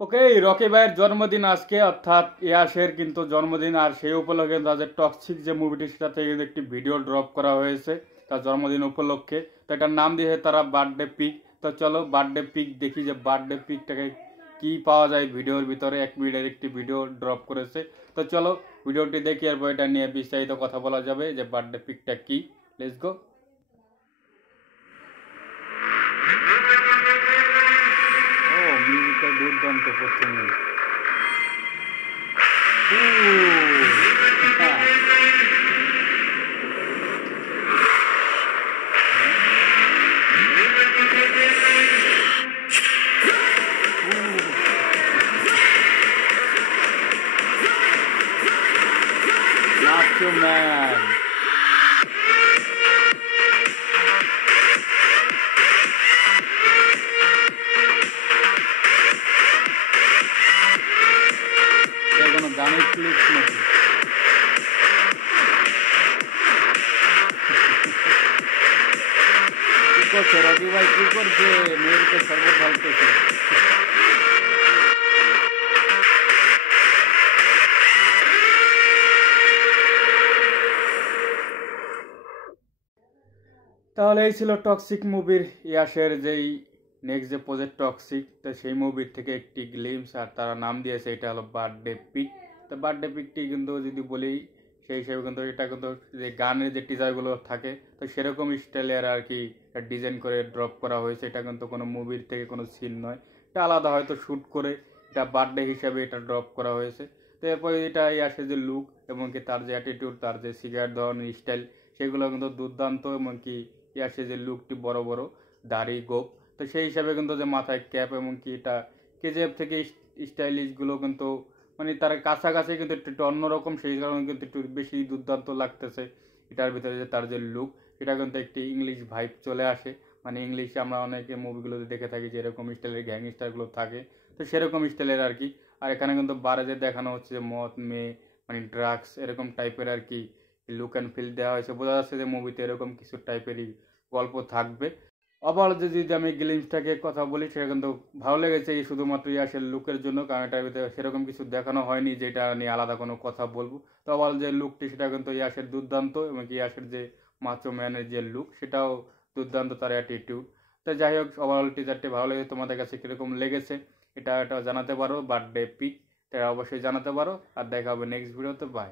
ওকে, Rocky ভাইয়ের জন্মদিন আজকে, অর্থাৎ ইয়াসের কিন্তু জন্মদিন। আর সেই উপলক্ষে তাদের টক্সিক যে মুভিটি সেটা থেকে কিন্তু একটি ভিডিও ড্রপ করা হয়েছে তার জন্মদিন উপলক্ষে। তো এটার নাম দিয়েছে তারা বার্থডে পিক। তো চলো বার্থডে পিক দেখি যে বার্থডে পিকটাকে কি পাওয়া যায় ভিডিওর ভিতরে। 1 মিনিটের একটি ভিডিও ড্রপ করেছে। তো চলো ভিডিওটি দেখি, এরপর এটা নিয়ে বিস্তারিত কথা বলা যাবে যে বার্থডে পিকটা কি। Let's go. ও, মিউজিকটা দুর্দান্ত প্রথমে। Macho Man. They're gonna damage clips nahi. কি করছে রবি ভাই, কি করছে? মেয়েরকে শরবত ঢালতেছে। তাহলে এই ছিল টক্সিক মুভির ইয়াসের যেই নেক্সট যে প্রজেক্ট টক্সিক, তো সেই মুভির থেকে একটি গ্লিমস। আর তারা নাম দিয়েছে এটা হলো বার্থডে পিক। তো বার্থডে পিকটি কিন্তু যদি বলি সেই হিসেবে কিন্তু এটা কিন্তু যে গানের যে টিজারগুলো থাকে তো সেরকম স্টাইলের আর কি ডিজাইন করে ড্রপ করা হয়েছে। এটা কিন্তু কোনো মুভির থেকে কোনো সিন নয়, এটা আলাদা হয়তো শ্যুট করে এটা বার্থডে হিসাবে এটা ড্রপ করা হয়েছে। তো এরপরে এটা ইয়াসের যে লুক এবং কি তার যে অ্যাটিটিউড, তার যে সিগারেট ধরনের স্টাইল, সেগুলো কিন্তু দুর্দান্ত। এবং কি ইয়াসের যে লুকটি বড় বড় দাড়ি গোপ, তো সেই হিসাবে কিন্তু যে মাথায় ক্যাপ এবং কি এটা কেজিএফ থেকে স্টাইলিশগুলো কিন্তু মানে তার কাছাকাছি কিন্তু একটু অন্যরকম, সেই কারণে কিন্তু একটু বেশি দুর্দান্ত লাগতেছে। এটার ভিতরে যে তার যে লুক সেটা কিন্তু একটি ইংলিশ ভাইব চলে আসে। মানে ইংলিশে আমরা অনেকে মুভিগুলোতে দেখে থাকি যে এরকম স্টাইলের গ্যাংস্টারগুলো থাকে, তো সেরকম স্টাইলের আর কি। আর এখানে কিন্তু বারে যে দেখানো হচ্ছে যে মদ মেয়ে মানে ড্রাগস এরকম টাইপের আর কি লুক অ্যান্ড ফিল দেওয়া হয়েছে। বোঝা যাচ্ছে যে মুভিতে এরকম কিছু টাইপেরই গল্প থাকবে। ওভারঅল যদি আমি গ্লিমসটাকে কথা বলি, সেটা কিন্তু ভালো লেগেছে এই শুধুমাত্র ইয়াসের লুকের জন্য, কারণ এটার ভিতরে সেরকম কিছু দেখানো হয়নি যেটা নিয়ে আলাদা কোনো কথা বলবো। তো ওভারঅল যে লুকটি সেটা কিন্তু ইয়াসের দুর্দান্ত, এবং ইয়াসের যে মাচো ম্যানের যে লুক সেটাও দুর্দান্ত, তার অ্যাটিটিউড। তো যাই হোক, ওভারঅল টিজারটি ভালো লেগেছে। তোমাদের কাছে কীরকম লেগেছে এটা জানাতে পারো। বার্থডে পিক এটা অবশ্যই জানাতে পারো। আর দেখা হবে নেক্সট ভিডিওতে। বাই।